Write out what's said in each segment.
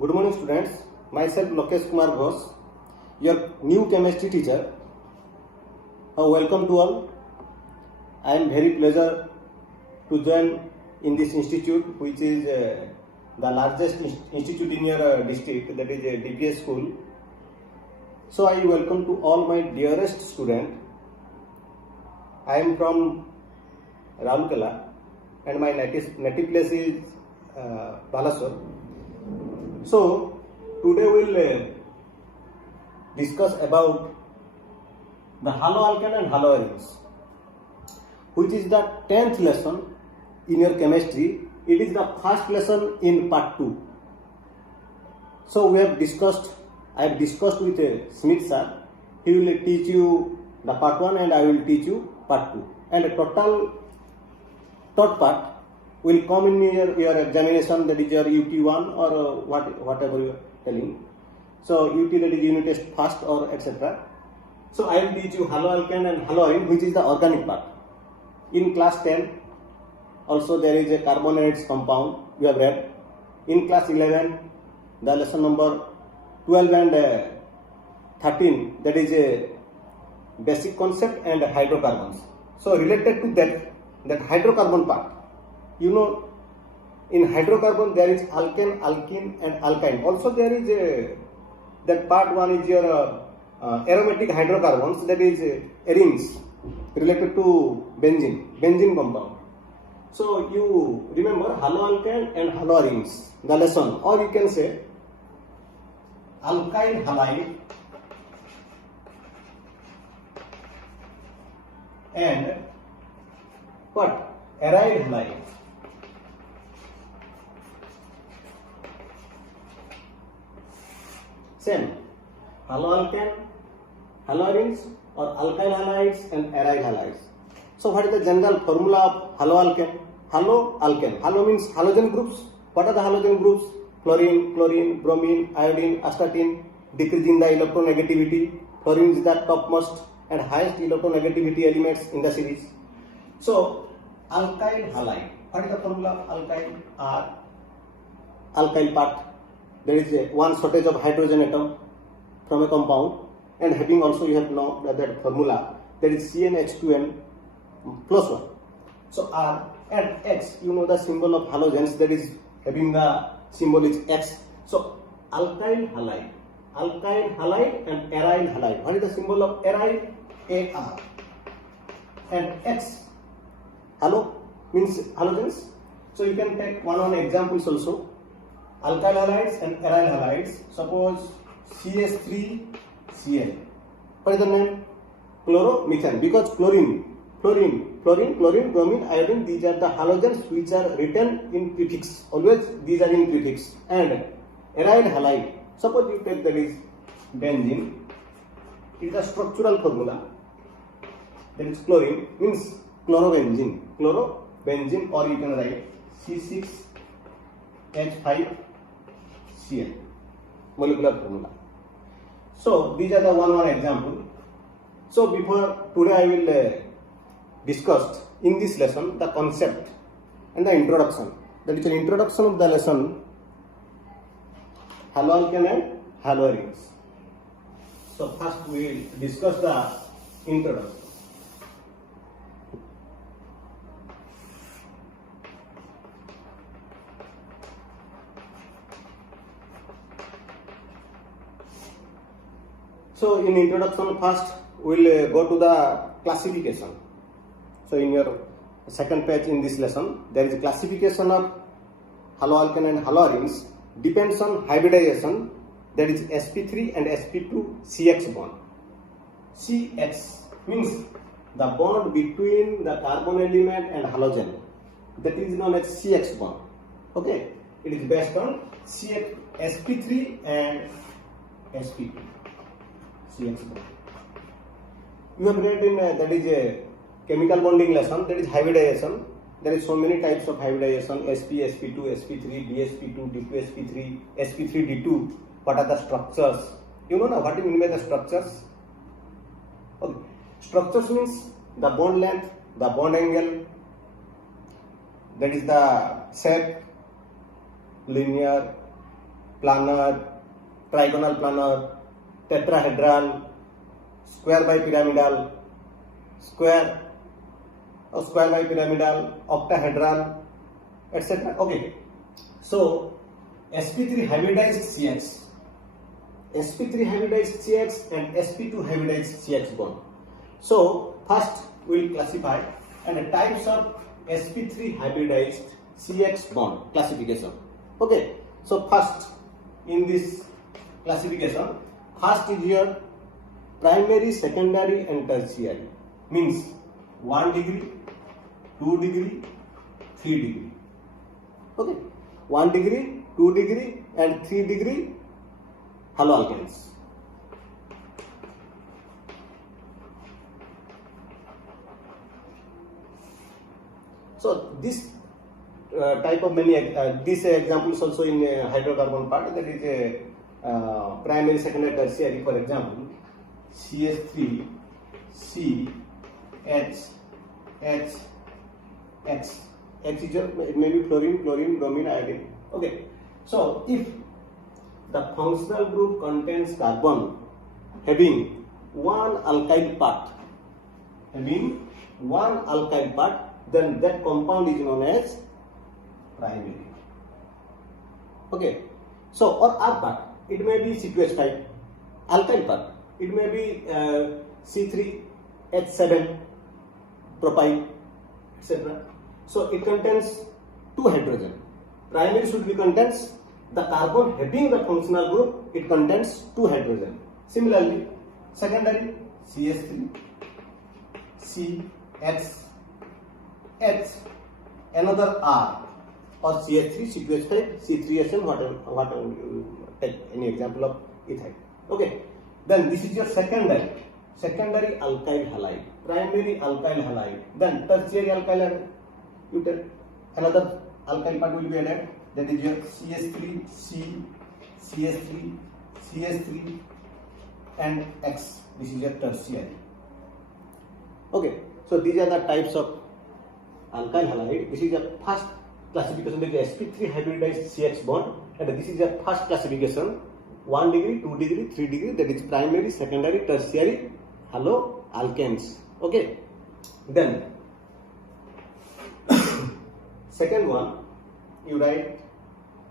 Good morning, students. Myself Lokesh Kumar Ghosh, your new chemistry teacher. Welcome to all. I am very pleasure to join in this institute, which is the largest institute in your district, that is DPS school. So I welcome to all my dearest students. I am from Raulkela and my native place is Balasore. So today we'll discuss about the haloalkane and haloarenes, which is the 10th lesson in your chemistry. It is the first lesson in part 2. So I have discussed with Smith sir. He will teach you the part 1 and I will teach you part 2. And a total third part will come in your examination, that is your UT1 or whatever you are telling. So UT, that is unit test first or etc. So I will teach you haloalkane and haloarene, which is the organic part. In class 10 also there is a carbonates compound we have read. In class 11 the lesson number 12 and 13, that is a basic concept and hydrocarbons. So related to that hydrocarbon part, you know, in hydrocarbon there is alkane, alkene and alkyne. Also there is that part 1 is your aromatic hydrocarbons, that is arenes related to benzene compound. So you remember haloalkane and haloarenes, the lesson, or you can say alkyl halide and what? Aryl halide. Same, haloalkane, haloarenes or alkyl halides and aryl halides. So what is the general formula of haloalkane? Haloalkane. Halo means halogen groups. What are the halogen groups? Fluorine, chlorine, bromine, iodine, astatine, decreasing the electronegativity. Fluorine is the topmost and highest electronegativity elements in the series. So alkyl halide. What is the formula of alkyl? Alkyl part. There is one shortage of hydrogen atom from a compound, and having also you have know that formula, that is CnH2n plus 1. So R and X, you know the symbol of halogens, that is having the symbol is X. So alkyl halide and aryl halide. What is the symbol of aryl? Ar. And X, halo means halogens. So you can take one examples also. Alkyl halides and aryl halides. Suppose CH3Cl. What is the name? Chloromethane. Because chlorine, bromine, iodine, these are the halogens which are written in prefix. Always these are in prefix. And aryl halide. Suppose you take that is benzene. It is a structural formula. That is chlorine means chlorobenzene, or you can write C6H5Cl, molecular formula. So these are the one example. So before today I will discuss in this lesson the concept and the introduction. That is an introduction of the lesson haloalkane and haloarenes. So first we will discuss the introduction. So in introduction first we will go to the classification. So in your second page in this lesson there is a classification of haloalkane and haloarenes depends on hybridization, that is sp3 and sp2 CX bond. CX means the bond between the carbon element and halogen, that is known as CX bond. Okay, it is based on CX, sp3 and sp2 CX bond. You have read in that is a chemical bonding lesson, that is hybridization. There is so many types of hybridization: sp, sp2, sp3, dsp2, d2sp3, sp3, d2. What are the structures? You know now what you mean by the structures? Okay. Structures means the bond length, the bond angle, that is the shape, linear, planar, trigonal planar, tetrahedral, square bipyramidal, square or square bipyramidal, octahedral, etc. Okay. So sp3 hybridized CX, sp3 hybridized CX and sp2 hybridized CX bond. So first we will classify and the types of sp3 hybridized CX bond classification. Okay. So first in this classification, first is your primary, secondary and tertiary, means 1 degree, 2 degree, 3 degree. Okay, 1 degree, 2 degree and 3 degree haloalkanes. So this type of many this example is also in hydrocarbon part, that is a primary, secondary, tertiary. For example, CH3, C, H, H, X. X is it may be fluorine, chlorine, bromine, iodine. Okay. So if the functional group contains carbon having one alkyl part, then that compound is known as primary. Okay. So or R part, it may be CH5, alkyl part, it may be C3H7, propyl, etc. So it contains 2 hydrogen. Primary should be contains the carbon having the functional group, it contains 2 hydrogen. Similarly, secondary CH3, C, X, H, another R, or CH3, CH5, C3SN, whatever you take any example of ethyl. Okay. Then this is your secondary alkyl halide, primary alkyl halide. Then tertiary alkyl halide, you take another alkyl part will be added, that is your CH3, C, CH3, CH3 and X. This is your tertiary. Okay, so these are the types of alkyl halide. This is the first classification, that is sp3 hybridized CX bond, and this is the first classification, 1 degree, 2 degree, 3 degree, that is primary, secondary, tertiary haloalkanes. Okay. Then second one, you write,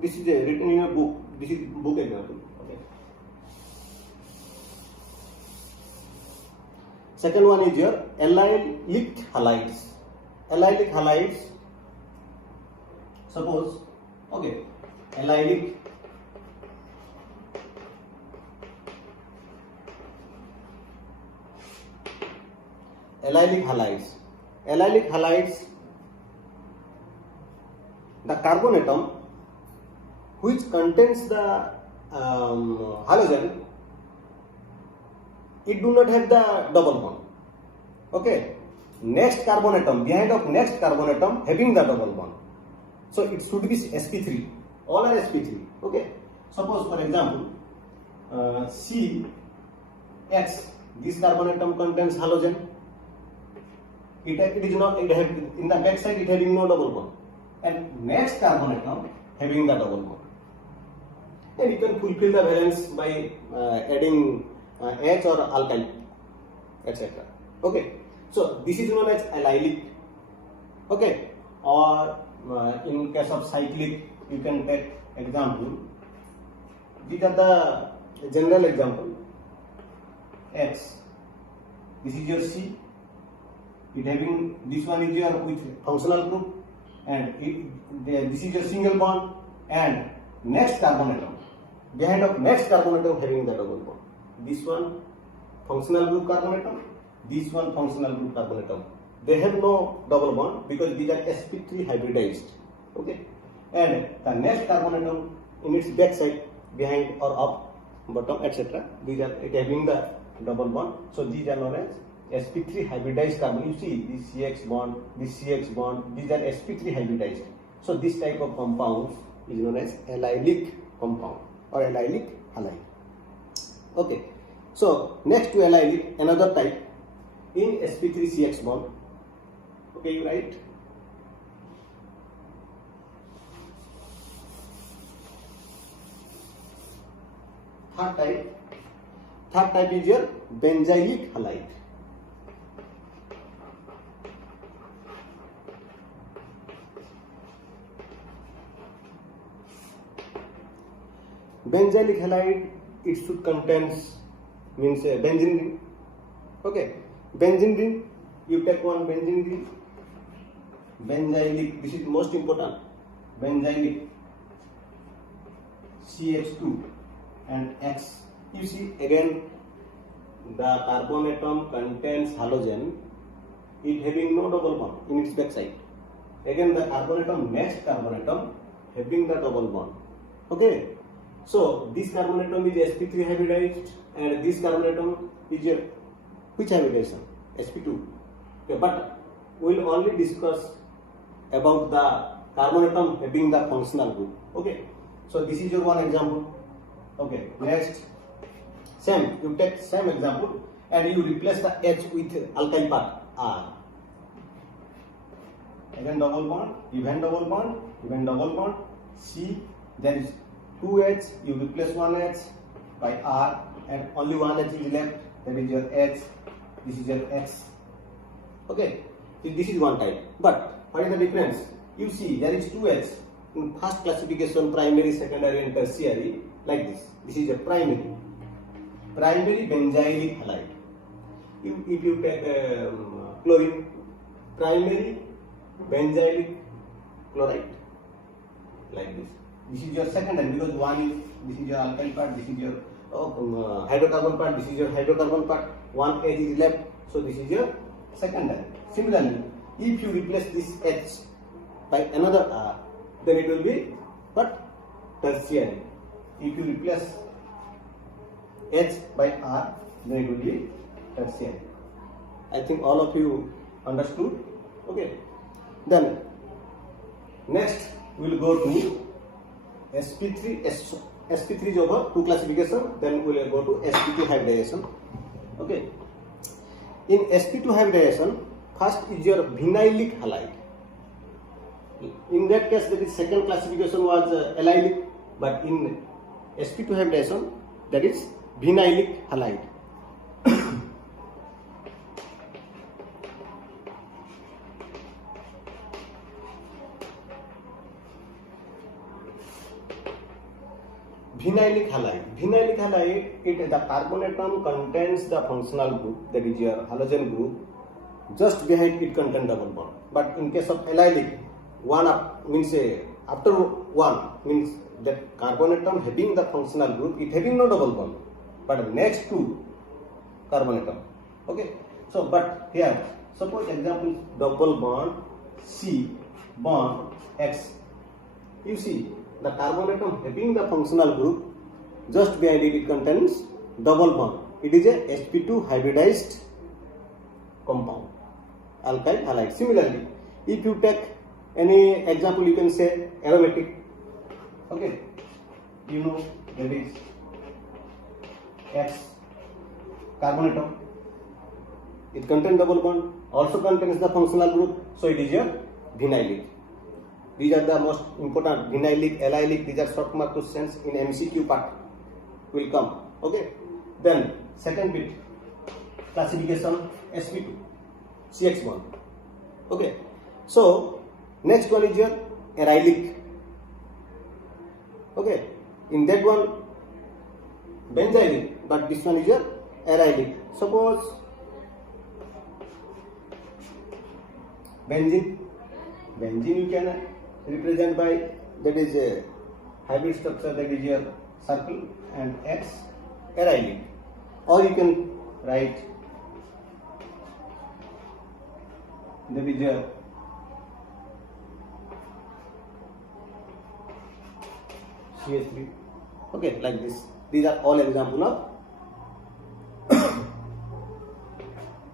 this is written in a book, this is book example. Okay. Second one is your allylic halides. Allylic halides, suppose, okay, allylic halides. Allylic halides, the carbon atom which contains the halogen, it do not have the double bond. Okay. Next carbon atom, behind of next carbon atom having the double bond. So it should be sp3. All are sp3. Okay. Suppose for example, CX, this carbon atom contains halogen. It is not, it have, in the back side it having no double bond, and next carbon atom having the double bond, and you can fulfill the valence by adding H or alkyl, etc. Okay, so this is known as allylic. Okay, or in case of cyclic, you can take example. These are the general example. X, this is your C. It having, this one is your with functional group, and this is your single bond, and next carbon atom, behind of next carbon atom having the double bond. This one functional group carbon atom, this one functional group carbon atom. They have no double bond because these are sp3 hybridized. Okay, and the next carbon atom in its back side, behind or up, bottom, etc. These are it having the double bond. So these are known as sp3 hybridized carbon. You see this CX bond, this CX bond, these are sp3 hybridized. So this type of compound is known as allylic compound or allylic halide. Okay. So next to allylic, another type in sp3 CX bond. Okay, you write Third type is your benzylic halide. Benzylic halide, it should contains means benzene ring. Okay, benzene ring. You take one benzene ring. Benzylic. This is most important. Benzylic CH2 and X. You see again the carbon atom contains halogen. It having no double bond in its backside. Again the carbon atom, next carbon atom having the double bond. Okay. So this carbon atom is sp3 hybridized and this carbon atom is your which hybridization? sp2. Okay, but we will only discuss about the carbon atom having the functional group. Okay. So this is your one example. Okay. Next, same you take same example and you replace the H with alkyl part R. Again double bond, even double bond, even double bond. C, there is 2H, you replace 1H by R and only 1H is left, that is your H, this is your X. Okay, this is one type. But what is the difference? You see there is 2H in first classification, primary, secondary and tertiary like this. This is a primary benzylic halide. If you take chlorine, primary benzylic chloride like this. This is your secondary because one is this is your alkyl part, this is your hydrocarbon part, this is your hydrocarbon part. One H is left, so this is your secondary. Similarly, if you replace this H by another R, then it will be what? Tertiary. If you replace H by R, then it will be tertiary. I think all of you understood. Okay. Then next we will go to sp3. sp3 is over two classification. Then we will go to sp2 hybridization. Okay. In sp2 hybridization, first is your vinylic halide. In that case, that is second classification was allylic, but in sp2 hybridization, that is vinylic halide. Vinylic halide, the carbon atom contains the functional group, that is your halogen group. Just behind it contains double bond. But in case of allylic, one up means after one means that carbon atom having the functional group, it having no double bond, but next to carbon atom. Okay. So, but here, suppose example double bond C bond X. You see the carbon atom having the functional group, just behind it contains double bond. It is a sp2 hybridized compound, alkyl halide. Similarly, if you take any example, you can say aromatic. Okay, you know that is X carbon atom. It contains double bond, also contains the functional group, so it is your vinylic. These are the most important, vinylic, allylic. These are short mark questions in MCQ part will come. Okay. Then second bit, classification sp2 CX1. Okay. So next one is your arylic. Okay. In that one benzylic, but this one is your arylic. Suppose benzene you can represent by, that is a hybrid structure, that is your circle, and X arylic, or you can write that is your CH3. Okay, like this. These are all example of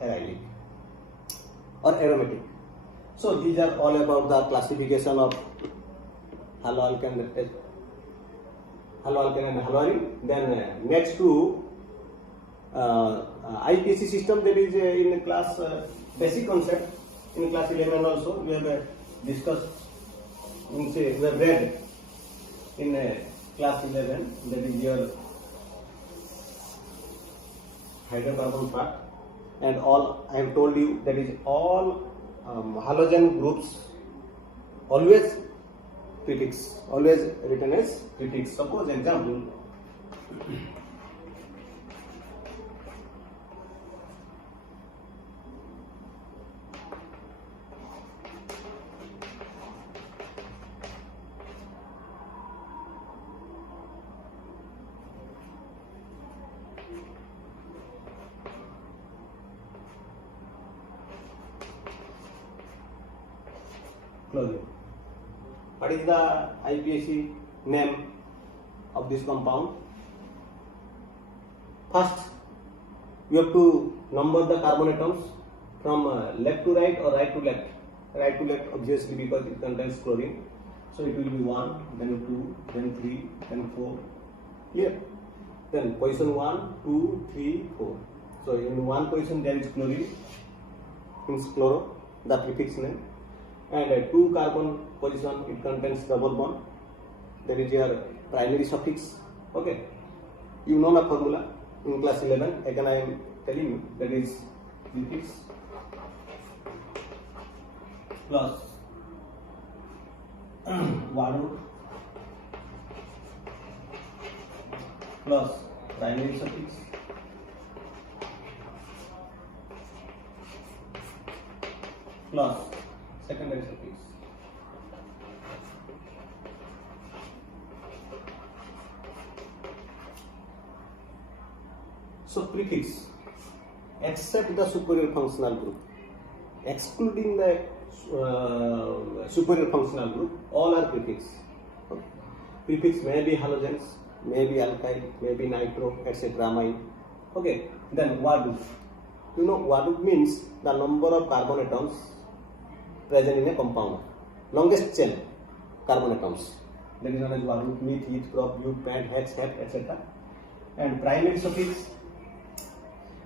arylic or aromatic. So these are all about the classification of haloalkane and haloarine. Then next to IPC system, there is in class basic concept. In class 11 also we have discussed, we have read in class 11, that is your hydrocarbon part, and all I have told you, that is all halogen groups always prefix, always written as prefix. Suppose example, chlorine. What is the IUPAC name of this compound? First, you have to number the carbon atoms from left to right or right to left. Right to left, obviously, because it contains chlorine. So it will be 1, then 2, then 3, then 4. Clear? Then position 1, 2, 3, 4. So in one position there is chlorine, means chloro, the prefix name. And at 2 carbon position it contains double bond. There is your primary suffix. Okay, you know the formula in class 11. Again I am telling you, that is prefix plus word root plus primary suffix plus secondary suffix. So prefix, except the superior functional group, excluding the superior functional group, all are prefix. Okay. Prefix may be halogens, may be alkyl, may be nitro, etc. amine. Okay. Then word root. You know, word root means the number of carbon atoms present in a compound, longest chain carbon atoms. That is known as word root, meth, eth, prop, bute, pant, hatch, hat, etc. And primary suffix.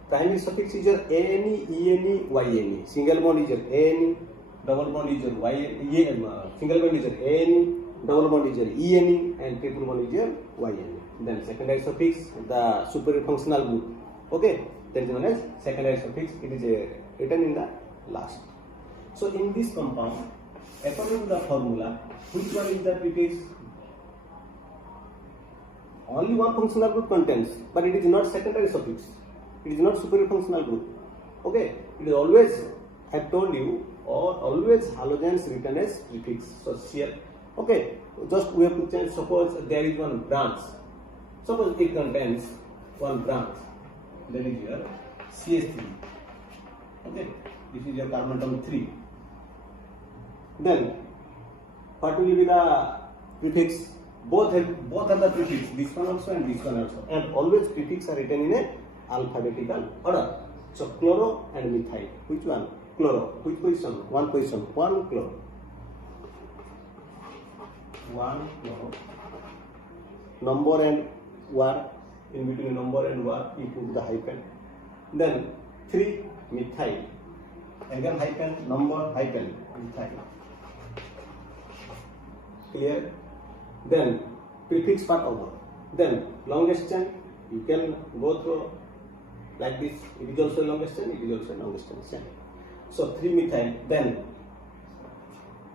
Primary suffix is your ane, ene, yne. Single bond is your ane, double bond is your yne, single bond is your ane, double bond is your ene, and triple bond is your yne. Then secondary suffix, the superior functional group. Okay, that is known as secondary suffix. It is written in the last. So in this compound, according to the formula, which one is the prefix? Only one functional group contains, but it is not secondary suffix. It is not superior functional group. Okay, it is always, I have told you, or always halogens written as prefix. So here, okay, just we have to change. Suppose there is one branch. Suppose it contains one branch. That is your CH3. Okay, this is your carbon atom 3. Then what will be the prefix? Both have the prefix. This one also and this one also. And always prefix are written in a alphabetical order. So chloro and methyl. Which one? Chloro. Which position? One position. One chloro. One chloro. Number and word. In between number and word, you put the hyphen. Then 3 methyl. Again hyphen, number, hyphen, methyl. Clear? Then prefix part over. Then longest chain, you can go through like this. It is also longest chain, it is also longest chain. So 3 methyl. Then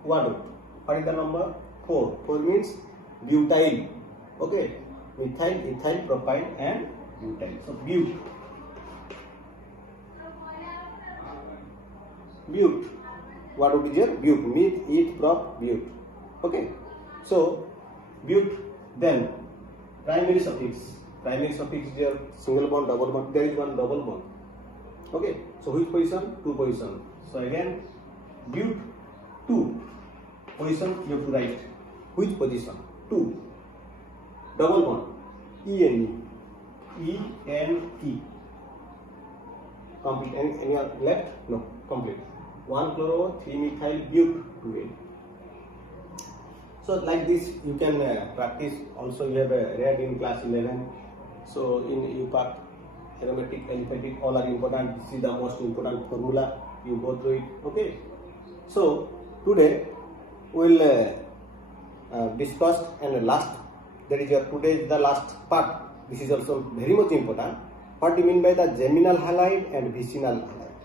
what? What is the number? 4. 4 means butyl. Okay, methyl, ethyl, propyl, and butyl. So bute. Bute. What would be your bute? Meth, eth, prop, bute. Okay. So bute. Then primary suffix. Primary suffix is your single bond, double bond. There is one double bond. Okay. So which position? 2 position. So again, bute 2 position you have to write. Which position? 2. Double bond. Ene. E-N-E. Complete. Any left? No. Complete. 1 chloro, 3 methyl, bute 2N. So like this you can practice. Also you have read in class 11. So in UPAC, aromatic, aliphatic, all are important. This is the most important formula. You go through it. Okay. So today we will discuss and last. That is your today is the last part. This is also very much important. What do you mean by the geminal halide and vicinal halide?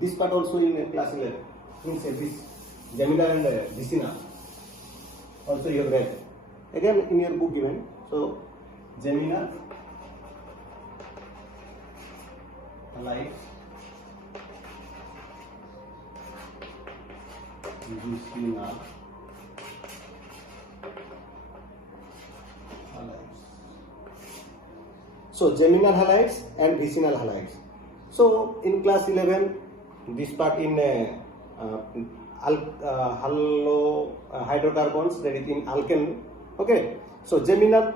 This part also in class 11. Means this geminal and vicinal. Also you have read. Again in your book given. So geminal halide, vicinal halides. So geminal halides and vicinal halides. So in class 11, this part in hydrocarbons, that is in alkane. Okay. So geminal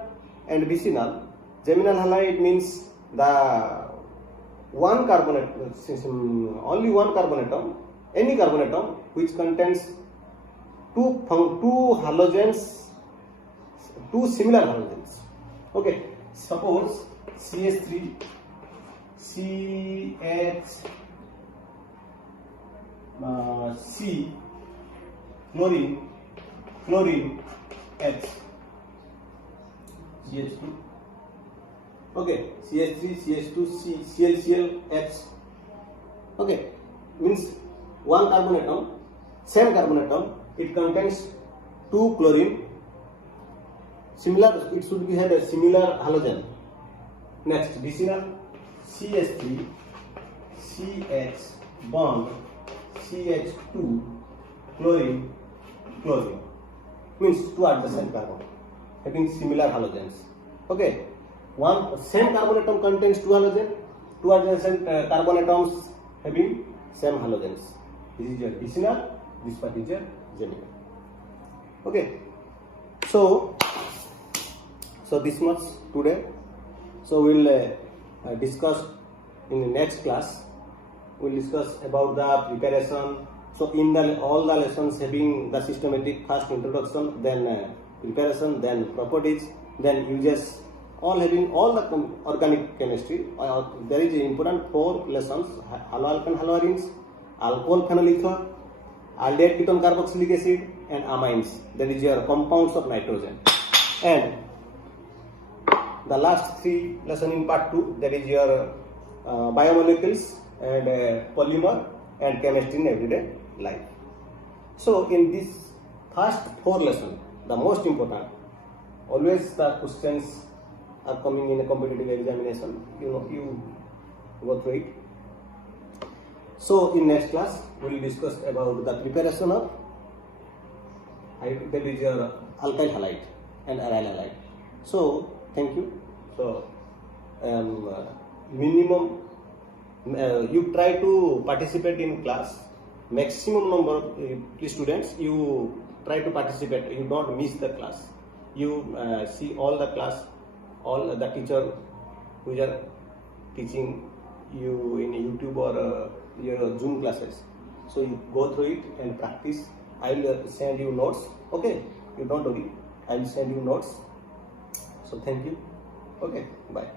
and vicinal. Geminal halide means the one carbon atom, only one carbon atom, any carbon atom which contains two halogens, two similar halogens. Okay. Suppose CH3, CH, C, chlorine, H, CH2. Okay, CH3, CH2, Cl, H. Okay, means one carbon atom, same carbon atom, it contains two chlorine. Similar, it should be had a similar halogen. Next, vicinal, CH3, CH bond, CH2, chlorine, means two are the same carbon, having similar halogens. Okay, one same carbon atom contains two halogens, two adjacent carbon atoms having same halogens. This is your vicinal, this part is your geminal. Okay, so this much today. So we will discuss in the next class. We will discuss about the preparation. So in all the lessons having the systematic first introduction, then preparation, then properties, then uses, all having all the organic chemistry. There is important 4 lessons: haloalkane haloarenes, alcohol phenyl ether, aldehyde ketone carboxylic acid, and amines. That is your compounds of nitrogen. And the last 3 lesson in part 2, that is your biomolecules and polymer and chemistry in everyday life. So in this first 4 lessons, the most important, always the questions are coming in a competitive examination. You go through it. So in next class we will discuss about the preparation of, that is your alkyl halide and aryl halide. So thank you. So minimum you try to participate in class. Maximum number of students you try to participate. You don't miss the class. You see all the class, all the teacher who are teaching you in YouTube or your Zoom classes. So you go through it and practice. I will send you notes. Okay, you don't worry. I will send you notes. So thank you. Okay, bye.